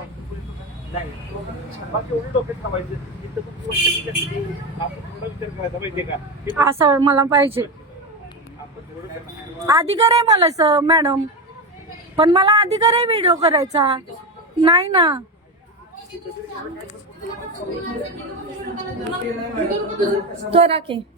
असं मला पाहिजे अधिकार आहे मला स मॅडम पण मला अधिकार आहे व्हिडिओ करायचा नाही ना तो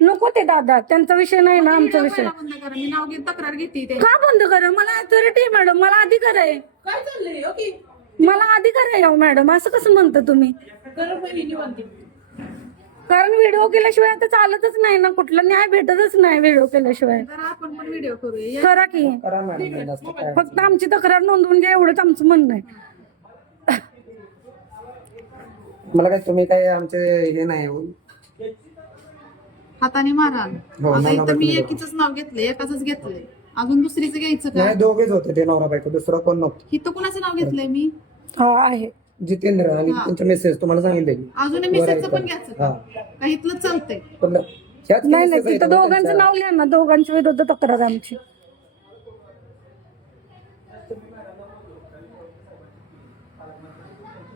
नको ते दादा त्यांचा विषय नाही ना आमचा विषय कर का बंद करें? मला अथॉरिटी मॅडम मला आधी कराय okay. मला आधी तुम्ही कारण व्हिडिओ केल्याशिवाय आता चालतच नाही ना कुठला न्याय भेटतच नाही व्हिडिओ केल्याशिवाय करा की फक्त आमची तक्रार नोंदवून घ्या एवढंच आमचं म्हणणं आहे नह मला काय तुम्ही काय आमचे हे नाही हाताने माराल आता हो, मी एकीच नाव घेतलंय एकाचच घेतलंय अजून दुसरीच घ्यायचं काय दोघेच होते ते नवरा बायको दुसरं कोण नव्हतं तर कुणाचं नाव घेतलंय मी आहे जितेंद्र आणि तुमचं मेसेज तुम्हाला सांगितले अजून पण घ्यायचं काही इथलं चालतंय दोघांचं नाव घ्या ना दोघांच्या विरुद्ध तक्रार आमची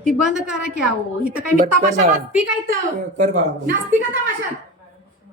ती बंद करा की आहो इथं काही तमाशा नसती का तमाशा